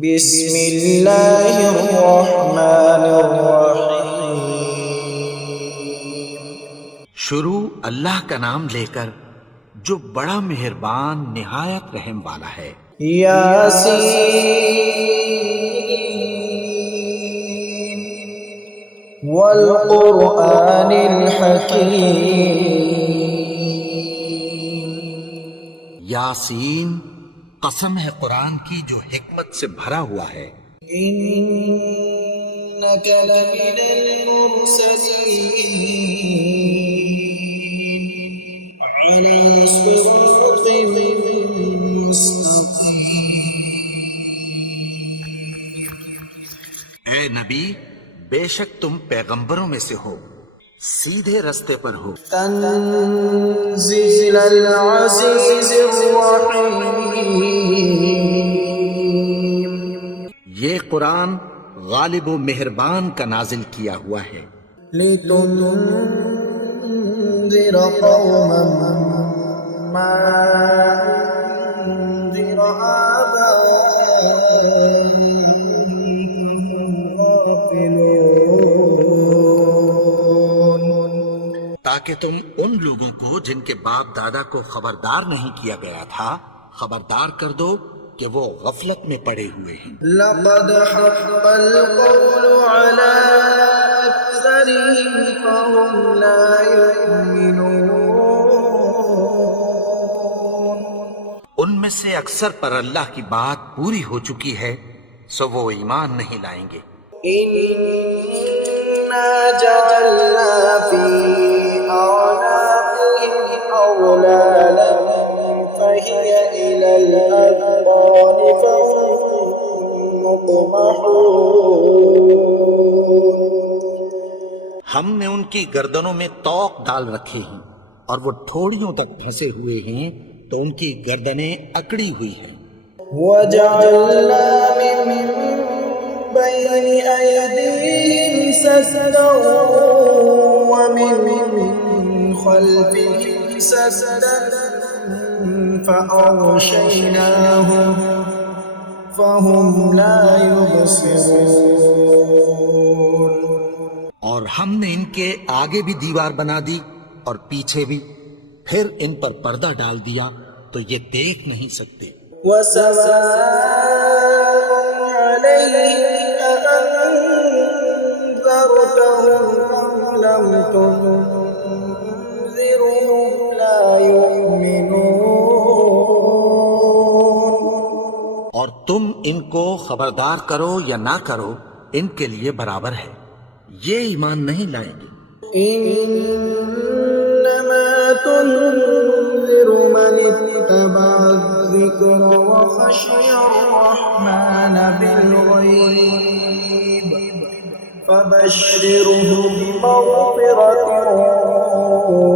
بسم اللہ الرحمن الرحیم۔ شروع اللہ کا نام لے کر جو بڑا مہربان نہایت رحم والا ہے۔ یاسین والقرآن الحکیم۔ یاسین، قسم ہے قرآن کی جو حکمت سے بھرا ہوا ہے۔ انک لمن المرسلین علی صراط مستقیم۔ اے نبی، بے شک تم پیغمبروں میں سے ہو، سیدھے رستے پر ہو۔ تنزیل العزیز الرحیم۔ یہ قرآن غالب و مہربان کا نازل کیا ہوا ہے۔ لتنذر قوما ما انذر آباؤهم غافلون۔ تاکہ تم ان لوگوں کو جن کے باپ دادا کو خبردار نہیں کیا گیا تھا خبردار کر دو کہ وہ غفلت میں پڑے ہوئے ہیں۔ لقد حق القول على أكثرهم فهم لا يؤمنون۔ ان میں سے اکثر پر اللہ کی بات پوری ہو چکی ہے، سو وہ ایمان نہیں لائیں گے۔ إنا جعلنا في أعناقهم أغلالا فهي إلى الأذقان فهم مقمحون۔ ہم نے ان کی گردنوں میں طوق ڈال رکھے ہیں اور وہ ٹھوڑیوں تک پھنسے ہوئے ہیں، تو ان کی گردنیں اکڑی ہوئی ہیں۔ وجعلنا من بين أيديهم سدا ومن خلفهم سدا فأغشيناهم فهم لا يبصرون۔ اور ہم نے ان کے آگے بھی دیوار بنا دی اور پیچھے بھی، پھر ان پر پردہ ڈال دیا تو یہ دیکھ نہیں سکتے۔ وسواء عليهم أأنذرتهم أم لم تنذرهم لا يؤمنون۔ اور تم ان کو خبردار کرو یا نہ کرو، ان کے لیے برابر ہے، یہ ایمان نہیں لائیں گے۔ انما تنذر من اتبع الذکر وخشی الرحمن بالغیب فبشره بمغفرة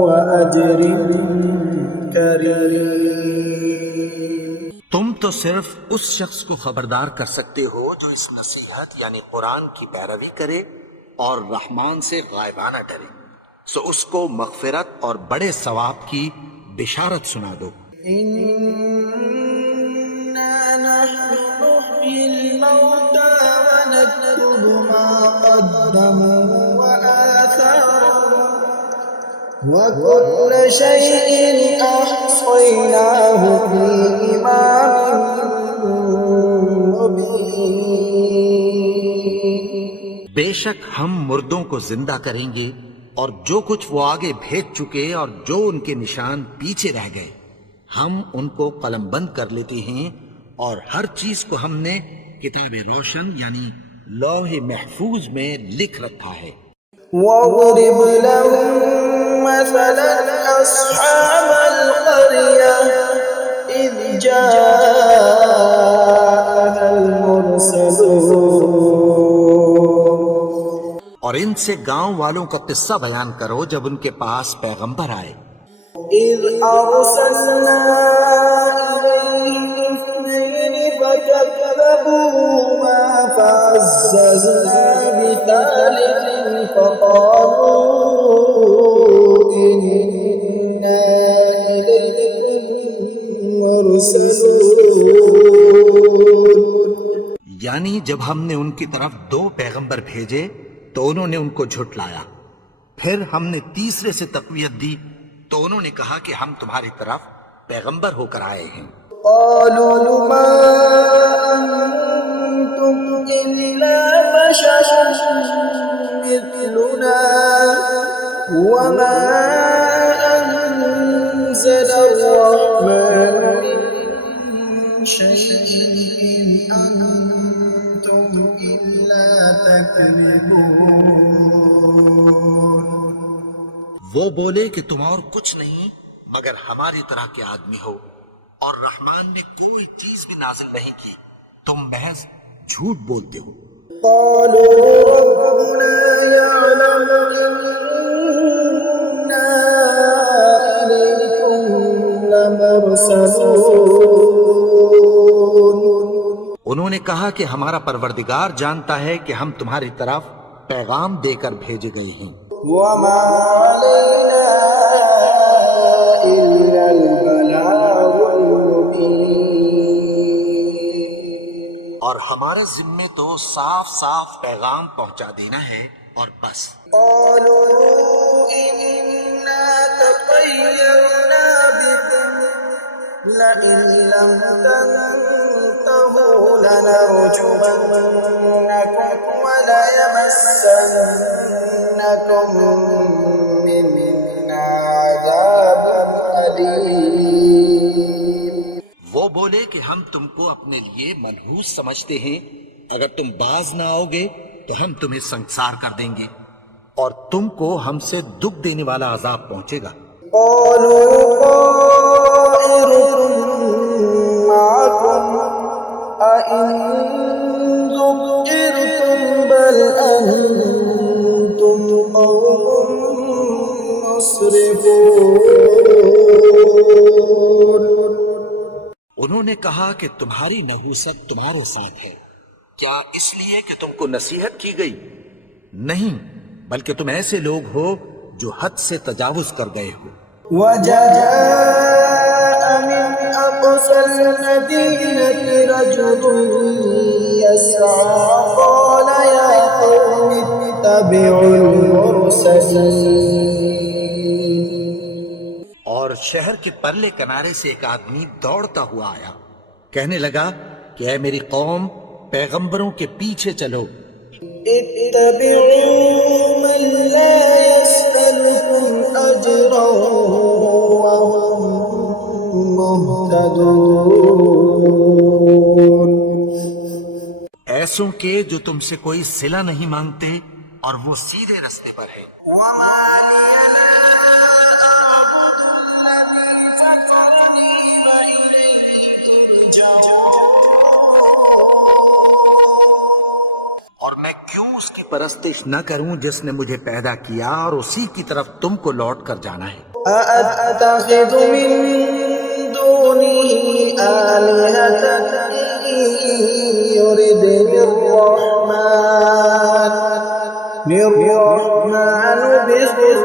وأجر کریم۔ تم تو صرف اس شخص کو خبردار کر سکتے ہو جو اس نصیحت یعنی قرآن کی پیروی کرے اور رحمان سے غائبانہ ڈرے، سو اس کو مغفرت اور بڑے ثواب کی بشارت سنا دو۔ إنا نحن نحيي الموتى ونكتب ما قدموا وآثارهم وكل شيء أحصيناه في إمام مبين۔ بے شک ہم مردوں کو زندہ کریں گے اور جو کچھ وہ آگے بھیج چکے اور جو ان کے نشان پیچھے رہ گئے ہم ان کو قلم بند کر لیتے ہیں، اور ہر چیز کو ہم نے کتاب روشن یعنی لوح محفوظ میں لکھ رکھا ہے۔ واضرب لهم مثلا أصحاب القرية إذ جاءها المرسلون۔ اور ان سے گاؤں والوں کا قصہ بیان کرو جب ان کے پاس پیغمبر آئے۔ إذ أرسلنا إليهم اثنين فكذبوهما فعززنا بثالث فقالوا إنا إليكم مرسلون۔ یعنی جب ہم نے ان کی طرف 2 پیغمبر بھیجے تو انہوں نے ان کو جھٹلایا، پھر ہم نے تیسرے سے تقویت دی تو انہوں نے کہا کہ ہم تمہاری طرف پیغمبر ہو کر آئے ہیں۔ قالوا ما أنتم إلا بشر مثلنا وما أنزل الرحمن من شيء إن أنتم إلا تكذبون۔ وہ بولے کہ تم اور کچھ نہیں مگر ہماری طرح کے آدمی ہو، اور رحمان نے کوئی چیز بھی نازل نہیں کی، تم محض جھوٹ بولتے ہو۔ قالوا ربنا يعلم إنا إليكم لمرسلون۔ انہوں نے کہا کہ ہمارا پروردگار جانتا ہے کہ ہم تمہاری طرف پیغام دے کر بھیجے گئے ہیں۔ وما علينا إلا البلاغ المبين۔ اور ہمارے ذمے تو صاف صاف پیغام پہنچا دینا ہے اور بس۔ قالوا إنا تطيرنا بكم لئن لم تنتهوا لنرجمنكم وليمسنكم منا عذاب أليم۔ وہ بولے کہ ہم تم کو اپنے لیے منحوس سمجھتے ہیں، اگر تم باز نہ آؤ گے تو ہم تمہیں سنسار کر دیں گے اور تم کو ہم سے دکھ دینے والا عذاب پہنچے گا۔ قالوا طائركم معكم أئن ذكرتم بل أنتم قوم مسرفون۔ انہوں نے کہا کہ تمہاری نحوست تمہارے ساتھ ہے، کیا اس لیے کہ تم کو نصیحت کی گئی؟ نہیں، بلکہ تم ایسے لوگ ہو جو حد سے تجاوز کر گئے ہو۔ وجاء من أقصى المدينة رجل يسعى قال يا قوم اتبعوا المرسلين۔ اور شہر کے پرلے کنارے سے ایک آدمی دوڑتا ہوا آیا، کہنے لگا کہ اے میری قوم، پیغمبروں کے پیچھے چلو۔ اتبعوا من لا يسألكم أجرا وهم مهتدون۔ ایسوں کے جو تم سے کوئی صلہ نہیں مانگتے اور وہ سیدھے رستے پر ہے۔ وما لي لا أعبد الذي فطرني وإليه ترجعون۔ اور میں کیوں اس کی پرستش نہ کروں جس نے مجھے پیدا کیا اور اسی کی طرف تم کو لوٹ کر جانا ہے۔ أأتخذ من دونه آلهة إن يردني الرحمن بضر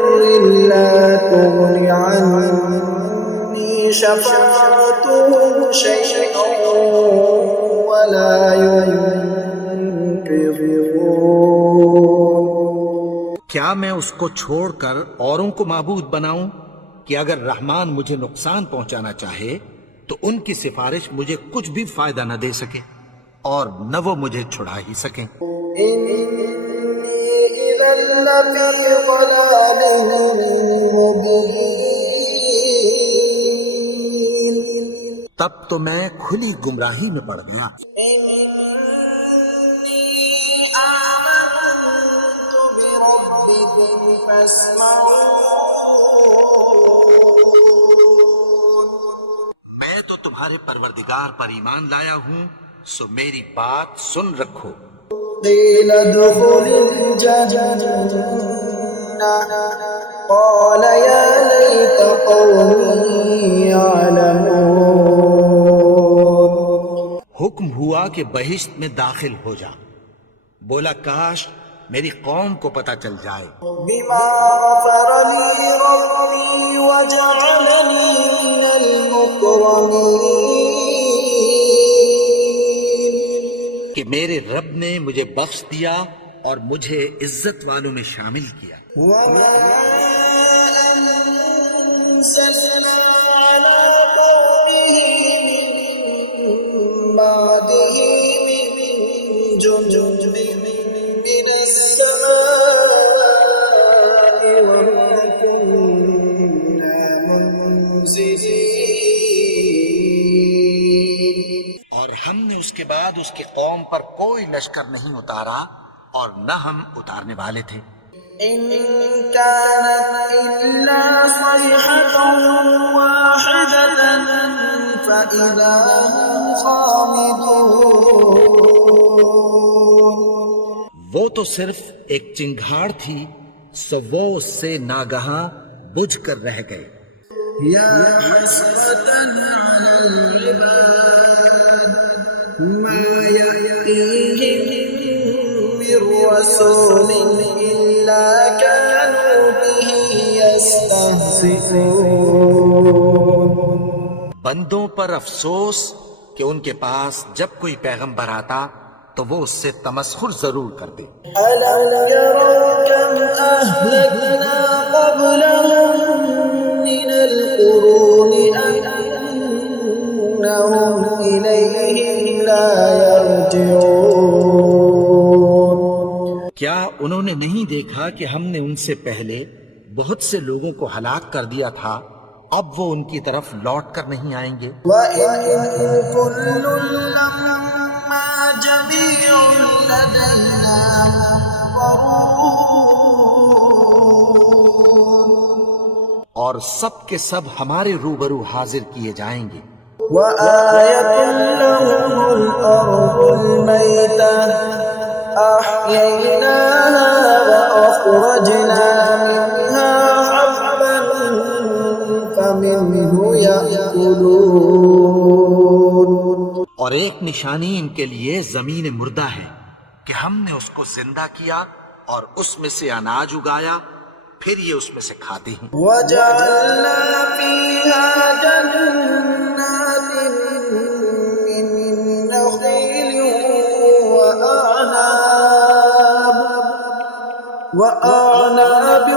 لا تغن عني شفاعتهم شيئا ولا ينقذون۔ کیا میں اس کو چھوڑ کر اوروں کو معبود بناؤں کہ اگر رحمان مجھے نقصان پہنچانا چاہے تو ان کی سفارش مجھے کچھ بھی فائدہ نہ دے سکے اور نہ وہ مجھے چھڑا ہی سکیں۔ إني إذا لفي ضلال مبين۔ تب تو میں کھلی گمراہی میں پڑ گیا۔ إني آمنت بربكم فاسمعون۔ میں تو تمہارے پروردگار پر ایمان لایا ہوں، سو میری بات سن رکھو۔ قيل ادخل الجنة قال يا ليت قومي يعلمون۔ حکم ہوا کہ بہشت میں داخل ہو جا، بولا کاش میری قوم کو پتہ چل جائے۔ بما غفر لي ربي وجعلني من المكرمين۔ کہ میرے رب نے مجھے بخش دیا اور مجھے عزت والوں میں شامل کیا۔ وما أنزلنا على قومه من بعده من جند من السماء وما كنا منزلين۔ اور ہم نے اس کے بعد اس کی قوم پر کوئی لشکر نہیں اتارا اور نہ ہم اتارنے والے تھے۔ إن كانت إلا صيحة واحدة فإذا هم خامدون۔ وہ تو صرف ایک چنگھاڑ تھی، سو وہ اس سے ناگہاں بجھ کر رہ گئے۔ يا حسرة على العباد ما يأتيهم من رسول إلا كانوا به يستهزئون۔ بندوں پر افسوس کہ ان کے پاس جب کوئی پیغمبر آتا تو وہ اس سے تمسخر ضرور کرتے۔ ألم يروا كم أهلكنا قبلهم من القرون أنهم إليهم لا يرجعون۔ کیا انہوں نے نہیں دیکھا کہ ہم نے ان سے پہلے بہت سے لوگوں کو ہلاک کر دیا تھا، اب وہ ان کی طرف لوٹ کر نہیں آئیں گے؟ وَإِن كُلٌّ لَّمَّا جَمِيعٌ لَّدَيْنَا مُحْضَرُونَ۔ اور سب کے سب ہمارے روبرو حاضر کیے جائیں گے۔ وَآيَةٌ لَّهُمُ الْأَرْضُ الْمَيْتَةُ أَحْيَيْنَاهَا وَأَخْرَجْنَا مِنْهَا حَبًّا فَمِنْهُ يَأْكُلُونَ۔ اور ایک نشانی ان کے لیے زمین مردہ ہے کہ ہم نے اس کو زندہ کیا اور اس میں سے اناج اگایا، پھر یہ اس میں سے کھاتے ہیں۔ وَجَعَلْنَا فِيهَا جَنَّاتٍ مِّن نَّخِيلٍ وَأَعْنَابٍ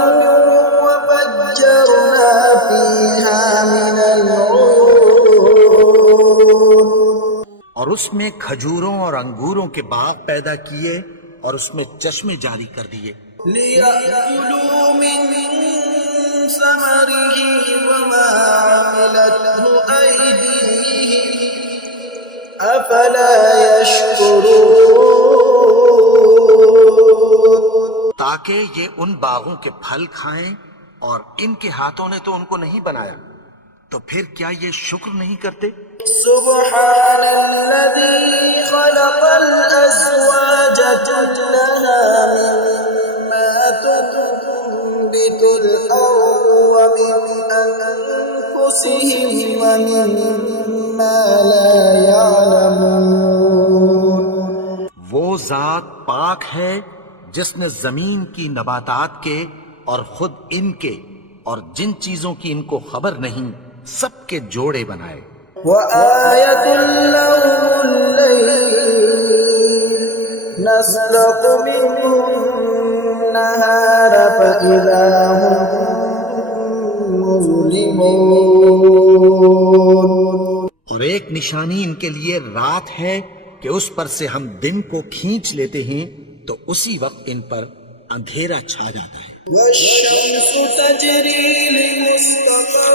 وَفَجَّرْنَا فِيهَا مِنَ الْعُيُونِ۔ اور اس میں کھجوروں اور انگوروں کے باغ پیدا کیے اور اس میں چشمے جاری کر دیے۔ لِيَأْكُلُوا مِن ثَمَرِهِ وَمَا عَمِلَتْهُ أَيْدِيهِمْ أَفَلَا يَشْكُرُونَ۔ تاکہ یہ ان باغوں کے پھل کھائیں اور ان کے ہاتھوں نے تو ان کو نہیں بنایا، تو پھر کیا یہ شکر نہیں کرتے؟ سبحان الذي خلق الأزواج كلها مما تنبت الأرض ومن أنفسهم ومما لا يعلمون۔ وہ ذات پاک ہے جس نے زمین کی نباتات کے اور خود ان کے اور جن چیزوں کی ان کو خبر نہیں سب کے جوڑے بنائے۔ وآية لهم الليل نسلق منه النهار فإذا هم مظلمون۔ اور ایک نشانی ان کے لیے رات ہے کہ اس پر سے ہم دن کو کھینچ لیتے ہیں تو اسی وقت ان پر اندھیرا چھا جاتا ہے۔ والشمس تجري لمستقر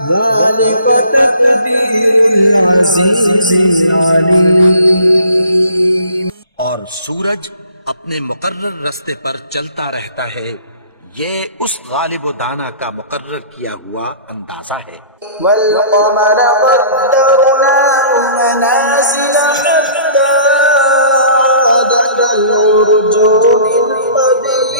لها ذلك تقدير العزيز العليم۔ اور سورج اپنے مقرر رستے پر چلتا رہتا ہے، یہ اس غالب و دانا کا مقرر کیا ہوا اندازہ ہے۔ والقمر قدرناه منازل حتى عاد كالعرجون القديم۔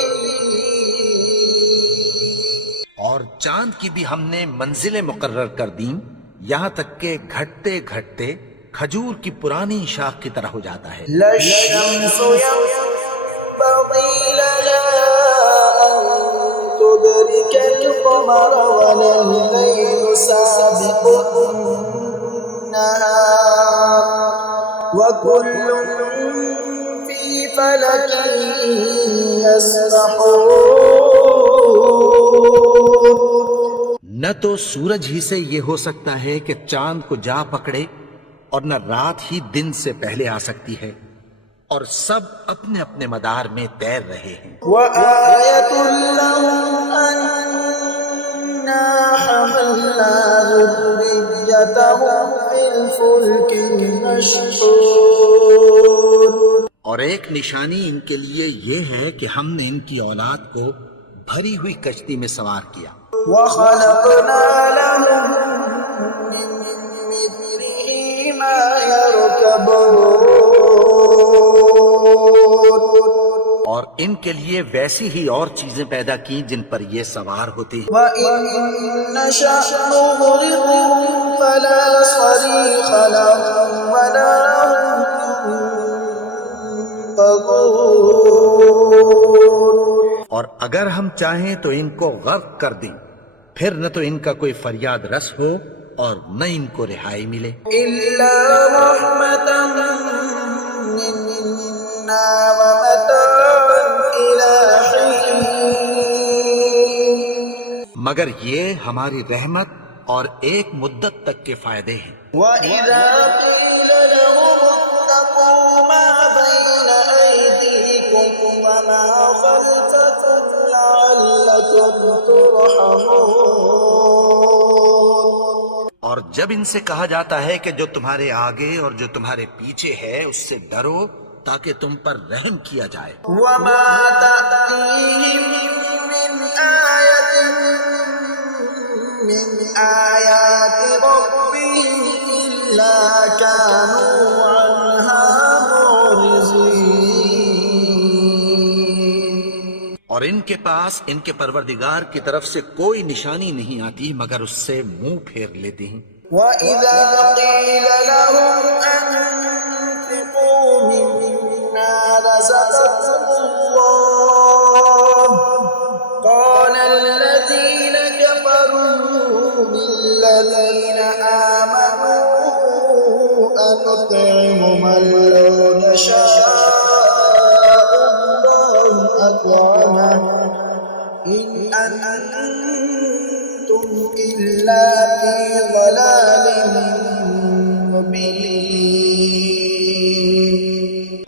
اور چاند کی بھی ہم نے منزلیں مقرر کر دیں، یہاں تک کہ گھٹتے گھٹتے کھجور کی پرانی شاخ کی طرح ہو جاتا ہے۔ لا الشمس ينبغي لها أن تدرك القمر ولا الليل سابق النهار وكل في فلك يسبحون. نہ تو سورج ہی سے یہ ہو سکتا ہے کہ چاند کو جا پکڑے، اور نہ رات ہی دن سے پہلے آ سکتی ہے، اور سب اپنے اپنے مدار میں تیر رہے ہیں۔ وآية لهم أنا حملنا ذريتهم في الفلك المشحون. اور ایک نشانی ان کے لیے یہ ہے کہ ہم نے ان کی اولاد کو بھری ہوئی کشتی میں سوار کیا، وخلقنا لهم من مثله ما يركبون. اور ان کے لیے ویسی ہی اور چیزیں پیدا کی جن پر یہ سوار ہوتے ہیں۔ وإن نشأ نغرقهم فلا صريخ لهم ولا هم ينقذون. اور اگر ہم چاہیں تو ان کو غرق کر دیں، پھر نہ تو ان کا کوئی فریاد رس ہو اور نہ ان کو رہائی ملے۔ إلا رحمة منا ومتاعا إلى حين. مگر یہ ہماری رحمت اور ایک مدت تک کے فائدے ہیں۔ وإذا قيل لهم اتقوا ما بين أيديكم وما خلفكم لعلكم ترحمون. اور جب ان سے کہا جاتا ہے کہ جو تمہارے آگے اور جو تمہارے پیچھے ہے اس سے ڈرو تاکہ تم پر رحم کیا جائے۔ وما تأتيهم من آية من آيات ربهم إلا كانوا عنها معرضين. اور ان کے پاس ان کے پروردگار کی طرف سے کوئی نشانی نہیں آتی مگر اس سے منہ پھیر لیتے ہیں۔ وإذا قيل لهم أنفقوا مما رزقكم الله قال الذين كفروا للذين آمنوا أنطعم من لو يشاء الله أطعمه إن أنتم إلا في ضلال مبين.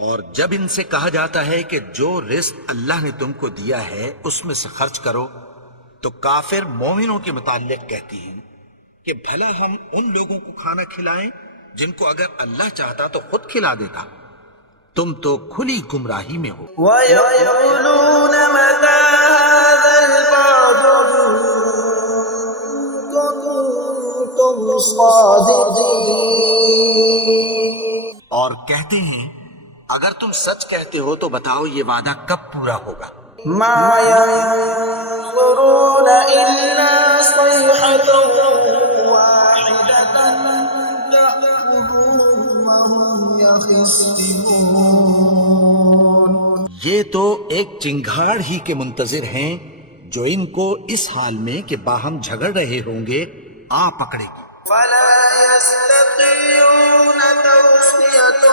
اور جب ان سے کہا جاتا ہے کہ جو رزق اللہ نے تم کو دیا ہے اس میں سے خرچ کرو، تو کافر مومنوں کے متعلق کہتی ہیں کہ بھلا ہم ان لوگوں کو کھانا کھلائیں جن کو اگر اللہ چاہتا تو خود کھلا دیتا، تم تو کھلی گمراہی میں ہو۔ ويقولون متى هذا الوعد إن كنتم صادقين. اور کہتے ہیں اگر تم سچ کہتے ہو تو بتاؤ یہ وعدہ کب پورا ہوگا۔ ما ينظرون إلا صيحة واحدة تأخذهم وهم يخصمون. یہ تو ایک چنگھاڑ ہی کے منتظر ہیں جو ان کو اس حال میں کہ باہم جھگڑ رہے ہوں گے آ پکڑے گی۔ فلا يستطيعون توصية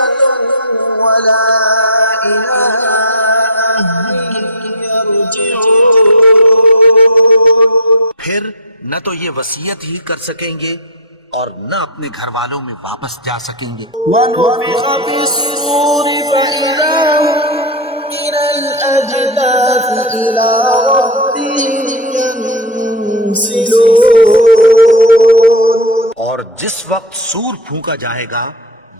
ولا إلى أهلهم يرجعون. پھر نہ تو یہ وصیت ہی کر سکیں گے اور نہ اپنے گھر والوں میں واپس جا سکیں گے۔ ونفخ في الصور فإذا هم من الأجداث إلى ربهم ينسلون. اور جس وقت سور پھونکا جائے گا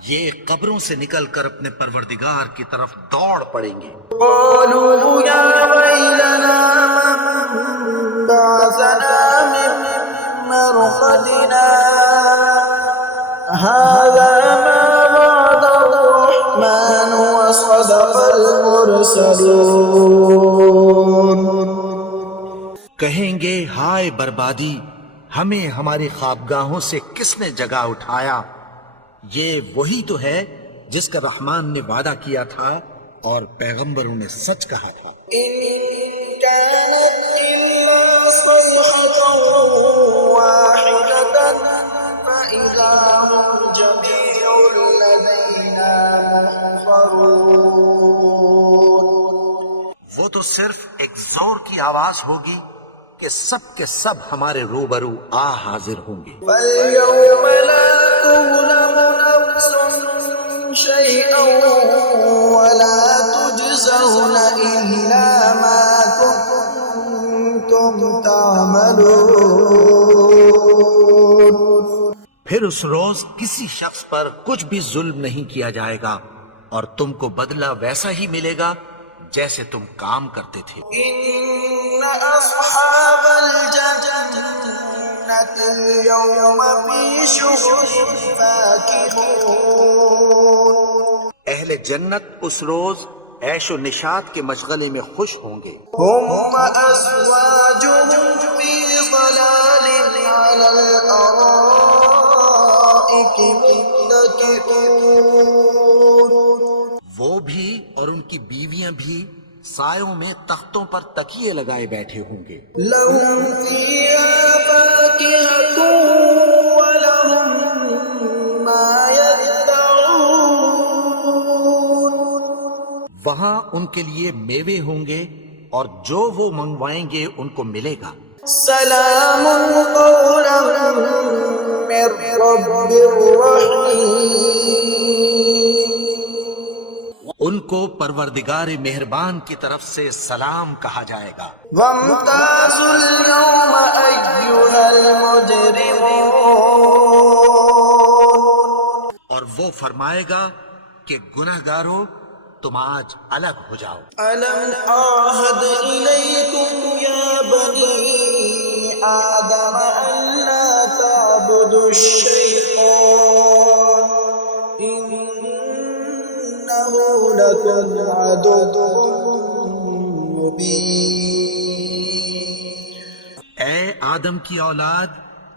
یہ قبروں سے نکل کر اپنے پروردگار کی طرف دوڑ پڑیں گے۔ قالوا يا ويلنا من بعثنا من مرقدنا هذا ما وعد الرحمن وصدق المرسلون. کہیں گے ہائے بربادی، ہمیں ہماری خوابگاہوں سے کس نے جگا اٹھایا؟ یہ وہی تو ہے جس کا رحمان نے وعدہ کیا تھا اور پیغمبروں نے سچ کہا تھا۔ إن كانت إلا صيحة واحدة فإذا هم جميع لدينا تو صرف ایک زور کی آواز ہوگی کہ سب کے سب ہمارے روبرو حاضر ہوں گے۔ فَالْيَوْمَ لَا تُظْلَمُ نَفْسٌ شَيْئًا وَلَا تُجْزَوْنَ إِلَّا مَا كُنتُمْ تَعْمَلُونَ۔ پھر اس روز کسی شخص پر کچھ بھی ظلم نہیں کیا جائے گا اور تم کو بدلہ ویسا ہی ملے گا جیسے تم کام کرتے تھے۔ إِنَّ أَصْحَابَ الْجَنَّةِ الْيَوْمَ فِي شُغُلٍ فَاكِهُونَ۔ اہل جنت اس روز عیش و نشاط کے مشغلے میں خوش ہوں گے۔ هُمْ وَأَزْوَاجُهُمْ فِي ظَلَالٍ عَلَى الْأَرَائِكِ مُتَّكِئُونَ۔ وہ بھی اور ان کی بیویاں بھی سایوں میں تختوں پر تکیے لگائے بیٹھے ہوں گے۔ لَهُمْ فِيهَا فَاكِهَةٌ وَلَهُمْ مَا يَدَّعُونَ۔ وہاں ان کے لیے میوے ہوں گے اور جو وہ منگوائیں گے ان کو ملے گا۔ سلام قولا من رب رحیم۔ ان کو پروردگار مہربان کی طرف سے سلام کہا جائے گا۔ وامتازوا اليوم أيها المجرمون۔ اور وہ فرمائے گا کہ گنہگارو تم آج الگ ہو جاؤ۔ ألم أعهد إليكم يا بني آدم ألا تعبدوا الشيطان إنه لكم عدو مبين۔ اے آدم کی اولاد،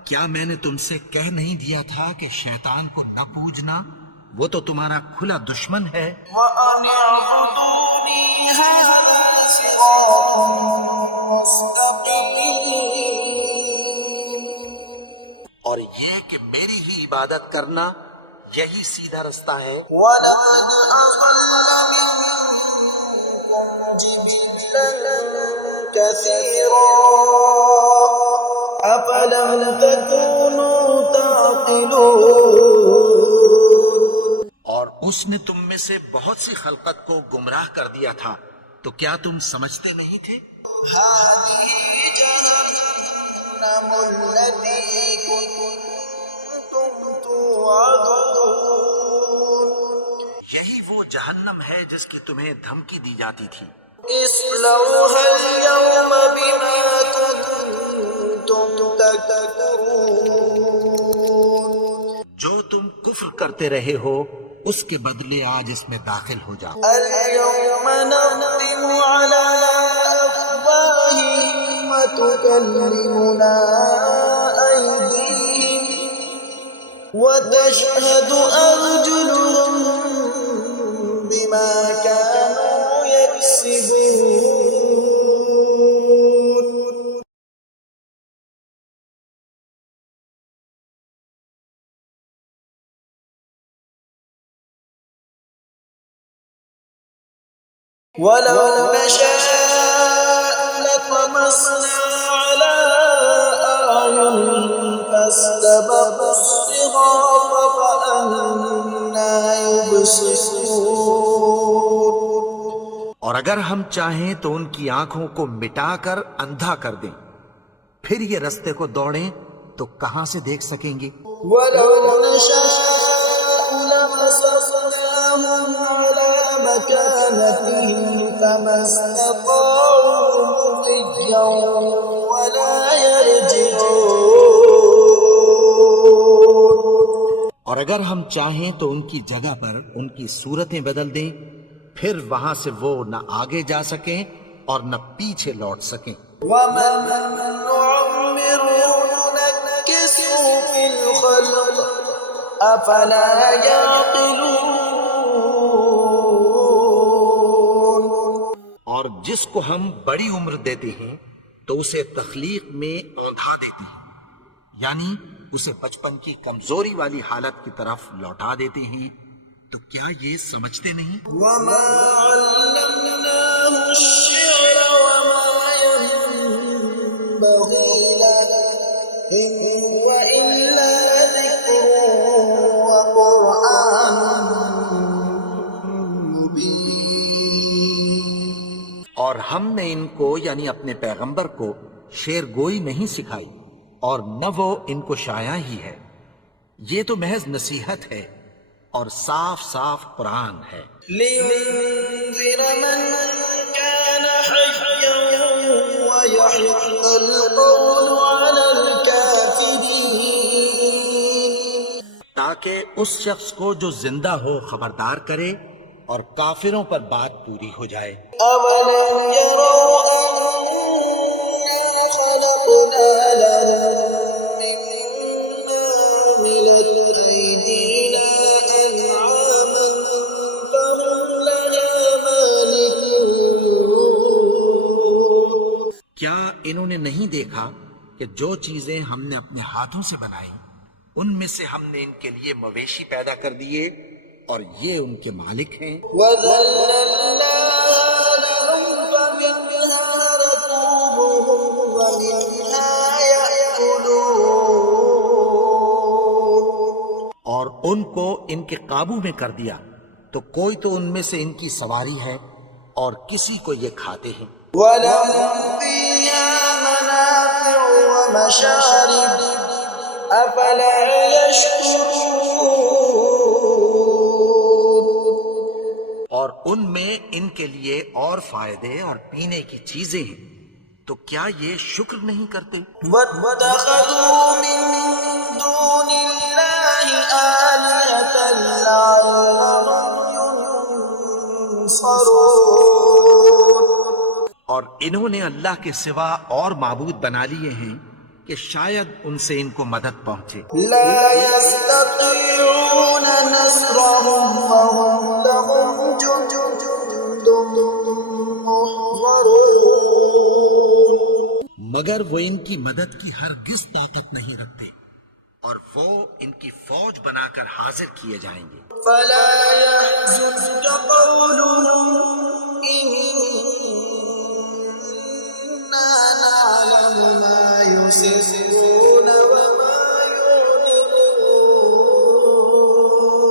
کیا میں نے تم سے کہہ نہیں دیا تھا کہ شیطان کو نہ پوجنا؟ وہ تو تمہارا کھلا دشمن ہے۔ وَأَنِ اعْبُدُونِي هَذَا صِرَاطٌ مُسْتَقِيمٌ۔ اور یہ کہ میری ہی عبادت کرنا یہی سیدھا رستہ ہے۔ وَلَقَدْ أَضَلَّ مِنكُمْ جِبِلًّا كَثِيرًا أَفَلَمْ تَكُونُوا تَعْقِلُونَ۔ اور اس نے تم میں سے بہت سی خلقت کو گمراہ کر دیا تھا، تو کیا تم سمجھتے نہیں تھے؟ هَٰذِهِ جَهَنَّمُ الَّتِي كُنتُمْ تُوعَدُونَ۔ یہی وہ جہنم ہے جس کی تمہیں دھمکی دی جاتی تھی۔ اصلوها اليوم بما كنتم تكفرون۔ جو تم کفر کرتے رہے ہو اس کے بدلے آج اس میں داخل ہو جاؤ۔ اليوم نختم على أفواههم وتكلمنا أيديهم وتشهد أرجلهم بما كانوا يكسبون۔ ولو نشاء لطمسنا على أعينهم فاستبقوا الصراط فأنى يبصرون۔ اور اگر ہم چاہیں تو ان کی آنکھوں کو مٹا کر اندھا کر دیں، پھر یہ رستے کو دوڑیں تو کہاں سے دیکھ سکیں گے؟ ولو نشاء لمسخناهم على مكانتهم فما استطاعوا مضيا ولا يرجعون۔ اور اگر ہم چاہیں تو ان کی جگہ پر ان کی صورتیں بدل دیں، پھر وہاں سے وہ نہ آگے جا سکیں اور نہ پیچھے لوٹ سکیں۔ ومن نعمره ننكسه في الخلق أفلا يعقلون۔ اور جس کو ہم بڑی عمر دیتے ہیں تو اسے تخلیق میں اوندھا دیتے ہیں، یعنی اسے بچپن کی کمزوری والی حالت کی طرف لوٹا دیتے ہیں، تو کیا یہ سمجھتے نہیں؟ وما علمناه الشعر وما ينبغي له إن هو إلا ذكر وقرآن مبين. اور ہم نے ان کو یعنی اپنے پیغمبر کو شعر گوئی نہیں سکھائی اور نہ وہ ان کو شایا ہی ہے، یہ تو محض نصیحت ہے اور صاف صاف قرآن ہے. لينذر من كان حيا ويحق القول على الكافرين. تاکہ اس شخص کو جو زندہ ہو خبردار کرے اور کافروں پر بات پوری ہو جائے. أولم يروا أنا خلقنا لهم مما عملت أيدينا أنعاما فهم لها مالكون. کیا انہوں نے نہیں دیکھا کہ جو چیزیں ہم نے اپنے ہاتھوں سے بنائی ان میں سے ہم نے ان کے لیے مویشی پیدا کر دیے اور یہ ان کے مالک ہیں. وَذَلَّلْنَاهَا لَهُمْ فَمِنْهَا رَكُوبُهُمْ وَمِنْهَا يَأْكُلُونَ. اور ان کو ان کے قابو میں کر دیا تو کوئی تو ان میں سے ان کی سواری ہے اور کسی کو یہ کھاتے ہیں. وَلَهُمْ فِيهَا مَنَافِعُ وَمَشَارِبُ أَفَلَا يَشْكُرُونَ. اور ان میں ان کے لیے اور فائدے اور پینے کی چیزیں ہیں تو کیا یہ شکر نہیں کرتے؟ وَاتَّخَذُوا مِن دُونِ اللَّهِ آلِهَةً لَعَلَّهُمْ يُنصَرُونَ. اور انہوں نے اللہ کے سوا اور معبود بنا لیے ہیں کہ شاید ان سے ان کو مدد پہنچے. لا يستطيعون نصرهم وهم لهم جند محضرون. مگر وہ ان کی مدد کی ہرگز طاقت نہیں رکھتے اور وہ ان کی فوج بنا کر حاضر کیے جائیں گے. فلا يحزنك قولهم إنا نعلم ما يسرون وما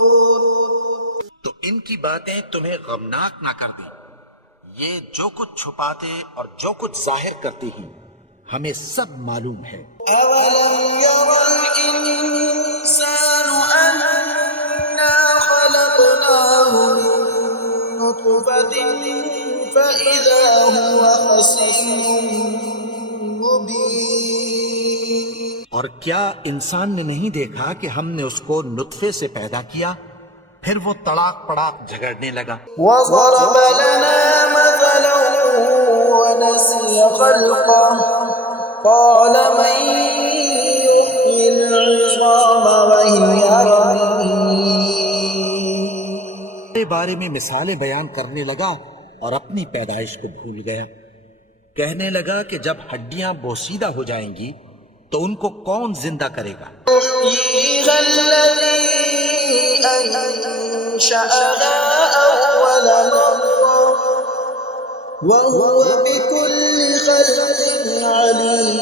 يعلنون. تو ان کی باتیں تمہیں غمناک نہ کر دیں، یہ جو کچھ چھپاتے اور جو کچھ ظاہر کرتے ہیں ہمیں سب معلوم ہے. أولم ير الإنسان أنا خلقناه من نطفة فإذا هو خصيم مبين. اور کیا انسان نے نہیں دیکھا کہ ہم نے اس کو نطفے سے پیدا کیا پھر وہ تڑاک پڑاک جھگڑنے لگا. وضرب لنا مثلا ونسي خلقه قال من يحيي العظام وهي رميم. کے بارے میں مثالیں بیان کرنے لگا اور اپنی پیدائش کو بھول گیا. کہنے لگا کہ جب ہڈیاں بوسیدہ ہو جائیں گی تو ان کو کون زندہ کرے گا؟ يحييها الذي أنشأها أول مرة وهو بكل خلق عليم.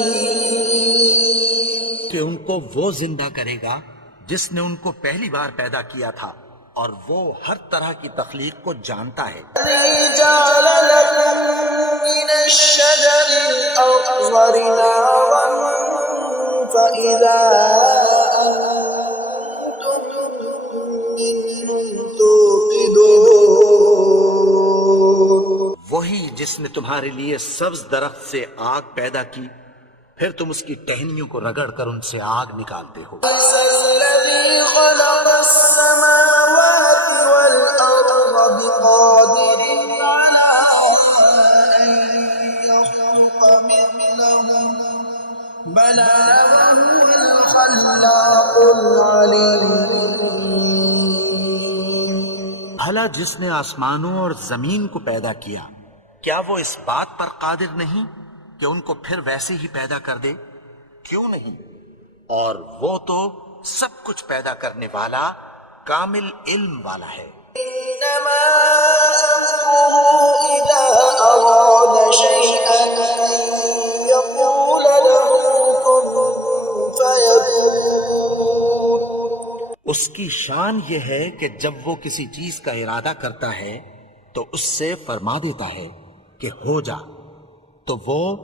کہ ان کو وہ زندہ کرے گا جس نے ان کو پہلی بار پیدا کیا تھا اور وہ ہر طرح کی تخلیق کو جانتا ہے. الذي جعل لكم من الشجر الأخضر نارا فإذا أنتم منه توقدون. وہی جس نے تمہارے لیے سبز درخت سے آگ پیدا کی پھر تم اس کی ٹہنیوں کو رگڑ کر ان سے آگ نکالتے ہو. الذي خلق السماوات والأرض بقادر على أن يخلق مثلهم بلى وهو الخلاق العليم. بھلا جس نے آسمانوں اور زمین کو پیدا کیا کیا وہ اس بات پر قادر نہیں کہ ان کو پھر ویسے ہی پیدا کر دے؟ کیوں نہیں؟ اور وہ تو سب کچھ پیدا کرنے والا کامل علم والا ہے. إنما أمره إذا أن يقول له كن فيكون. اس کی شان یہ ہے کہ جب وہ کسی چیز کا ارادہ کرتا ہے تو اس سے فرما دیتا ہے کہ ہو جا، تو وہ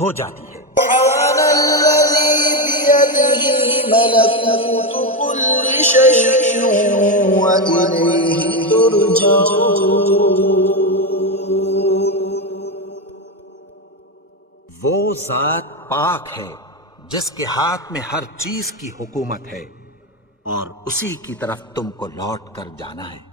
ہو جاتی ہے۔ سبحان الذي بيده ملكوت كل شيء وإليه ترجعون. وہ ذات پاک ہے جس کے ہاتھ میں ہر چیز کی حکومت ہے اور اسی کی طرف تم کو لوٹ کر جانا ہے۔